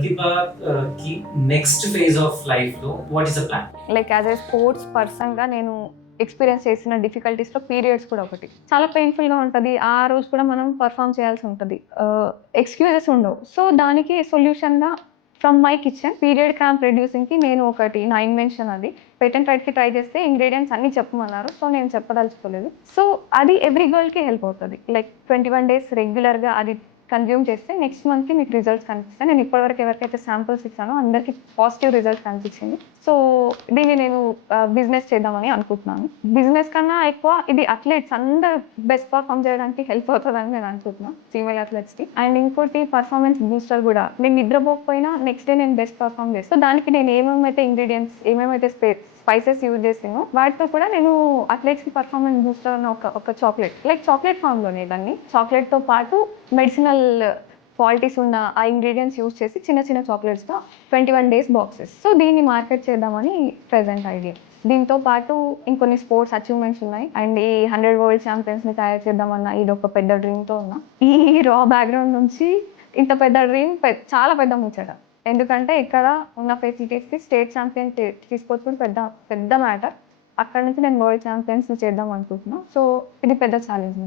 ప్రతిభ కి next phase of life లో what is the plan? Like as a sports పర్సన్గా నేను ఎక్స్పీరియన్స్ చేసిన డిఫికల్టీస్లో పీరియడ్స్ కూడా ఒకటి. చాలా పెయిన్ఫుల్గా ఉంటుంది. ఆ రోజు కూడా మనం పర్ఫామ్ చేయాల్సి ఉంటుంది. ఎక్స్క్యూజెస్ ఉండవు. సో దానికి సొల్యూషన్గా from my kitchen period cramp రెడ్యూసింగ్కి నేను ఒకటి నా ఇన్వెన్షన్ అది పేటెంట్ రైట్కి ట్రై చేస్తే ఇంగ్రీడియంట్స్ అన్నీ చెప్పమన్నారు. సో నేను చెప్పదలుచుకోలేదు. సో అది ఎవ్రీ గర్ల్కి హెల్ప్ అవుతుంది. లైక్ 21 days రెగ్యులర్గా అది కన్జ్యూమ్ చేస్తే నెక్స్ట్ మంత్కి మీకు రిజల్ట్స్ కనిపిస్తాయి. నేను ఇప్పటివరకు ఎవరికైతే శాంపుల్స్ ఇచ్చానో అందరికీ పాజిటివ్ రిజల్ట్స్ కనిపించింది. సో దీన్ని నేను బిజినెస్ చేద్దామని అనుకుంటున్నాను. బిజినెస్ కన్నా ఎక్కువ ఇది అథ్లెట్స్ అందరు బెస్ట్ పర్ఫామ్ చేయడానికి హెల్ప్ అవుతుందని నేను అనుకుంటున్నాను ఫీమేల్ అథ్లెట్స్కి. అండ్ ఇంకోటి పర్ఫార్మెన్స్ బూస్టర్ కూడా. నేను నిద్రపోకపోయినా నెక్స్ట్ డే నేను బెస్ట్ పర్ఫామ్ చేస్తాను. సో దానికి నేను ఏమేమైతే ఇంగ్రీడియంట్స్ ఏమేమైతే స్పైసెస్ యూజ్ చేసాను వాటితో కూడా నేను అథ్లెట్స్కి పర్ఫార్మెన్స్ బూస్టర్ అన్న ఒక చాక్లెట్ లైక్ చాక్లెట్ ఫామ్లోనే దాన్ని చాక్లెట్తో పాటు మెడిసినల్ క్వాలిటీస్ ఉన్న ఆ ఇంగ్రీడియంట్స్ యూజ్ చేసి చిన్న చిన్న చాక్లెట్స్గా 21 days బాక్సెస్. సో దీన్ని మార్కెట్ చేద్దామని ప్రెజెంట్ ఐడియా. దీంతో పాటు ఇంకొన్ని స్పోర్ట్స్ అచీవ్మెంట్స్ ఉన్నాయి. అండ్ ఈ 100 వరల్డ్ ఛాంపియన్స్ని తయారు చేద్దామన్న ఇది ఒక పెద్ద డ్రీమ్తో ఉన్నా. ఈ రా బ్యాక్గ్రౌండ్ నుంచి ఇంత పెద్ద డ్రీమ్ చాలా పెద్ద ముచ్చట. ఎందుకంటే ఇక్కడ ఉన్న ఫెసిలిటీస్కి స్టేట్ ఛాంపియన్ తీసుకోవచ్చు పెద్ద పెద్ద మ్యాటర్. అక్కడ నుంచి నేను వరల్డ్ ఛాంపియన్స్ని చేద్దాం అనుకుంటున్నాను. సో ఇది పెద్ద ఛాలెంజ్.